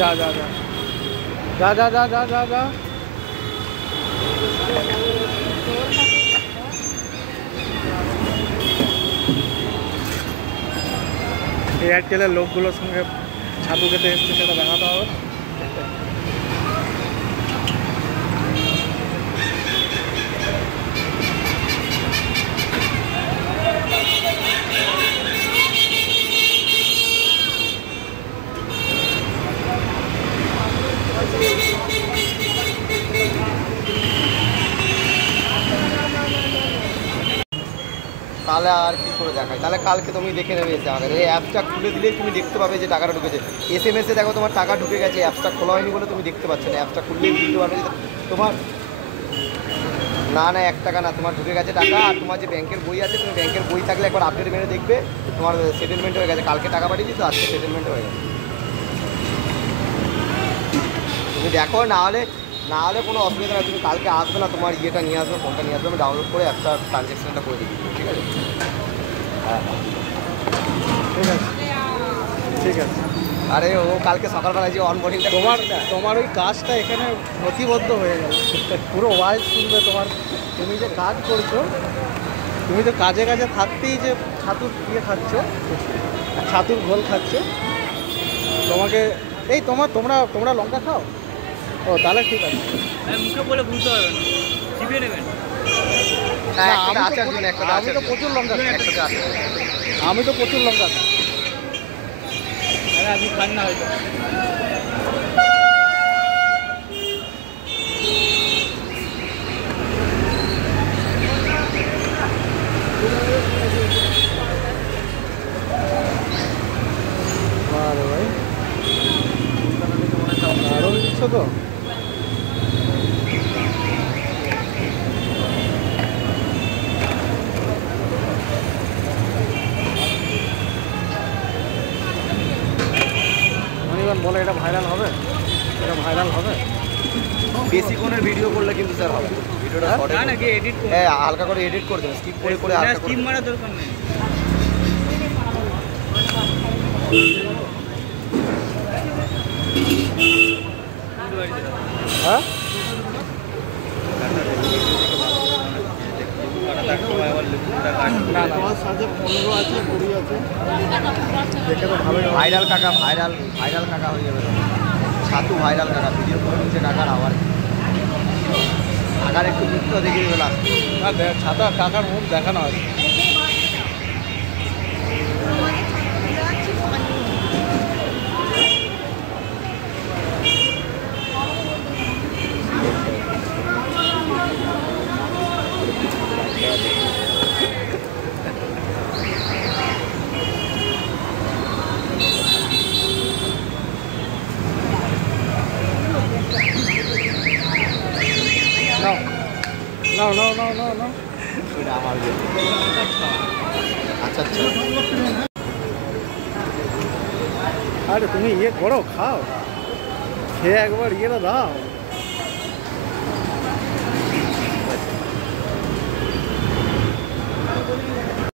যা যা যা যা যা যা যা যা যা এয়ারটেলের লোকগুলোর সঙ্গে ছাতু খেতে এসছে সেটা দেখাতে হবে। তাহলে আর কি করে দেখায়? তাহলে কালকে তুমি দেখে নেবে এসে আমাদের এই অ্যাপসটা খুলে দিলেই তুমি দেখতে পাবে যে টাকাটা ঢুকেছে। SMS-এ দেখো তোমার টাকা ঢুকে গেছে, অ্যাপসটা খোলা হয়নি বলে তুমি দেখতে পাচ্ছ না। অ্যাপসটা খুললেই বুঝতে পারবে যে তোমার না 1 টাকা না, তোমার ঢুকে গেছে টাকা। আর তোমার যে ব্যাংকের বই আছে, তুমি ব্যাংকের বই থাকলে একবার আপডেট মেরে দেখবে তোমার সেটেলমেন্ট হয়ে গেছে। কালকে টাকা পাঠিয়েছি তো আজকে সেটেলমেন্ট হয়ে গেছে। তুমি দেখো, না হলে কোনো অসুবিধা নেই। তুমি কালকে আসবে না, তোমার ইয়েটা নিয়ে আসবে, ফোনটা নিয়ে আসবে, আমি ডাউনলোড করে অ্যাপটা ট্রানজ্যাকশনটা করে দিচ্ছি, ঠিক আছে? হ্যাঁ ঠিক আছে ঠিক আছে। আরে ও কালকে সকালবেলা যে অনবোর্ডিংটা তোমার ওই কাজটা এখানে নথিবদ্ধ হয়ে গেল, পুরো ওয়াইজ শুনবে তোমার। তুমি যে কাজ করছো, তুমি তো কাজে কাজে থাকতেই যে ছাতুর ইয়ে খাচ্ছ, ছাতুর ঘোল খাচ্ছ, তোমাকে এই তোমরা লঙ্কা খাও? ও তাহলে ঠিক আছে। মুখে বলে বুঝতে পারবেন, চিবিয়ে নেবেন। আমি তো প্রচুর লঙ্কা খাই। আমি তো প্রচুর লঙ্কা খাই। আপনি খান না হয়তো। ভাই দারুণ দিচ্ছ তো। বলে এটা ভাইরাল হবে, এটা ভাইরাল হবে। বেশিক্ষণের ভিডিও করলে কিন্তু স্যার হবে ভিডিওটা শর্ট নাকি এডিট করে? হ্যাঁ, হালকা করে এডিট করে দেবেন, স্কিপ করে হালকা করে স্কিপ মারা দরকার নেই। হ্যাঁ আমার সাথে 15 আছে, 20 আছে, দেখে তো ভালোই। ভাইরাল কাকা ভাইরাল কাকা হয়ে যাবে। ছাতু ভাইরাল কাকা ভিডিও করে দিচ্ছে কাকার। আবার কাকার একটু মুখটা দেখিয়ে দেবে লাস্ট। ছাতা কাকার মুখ দেখানো হয়। No. আচ্ছা। আরে তুমি ইয়ে করো, খাও, খেয়ে একবার ইয়েটা দাও।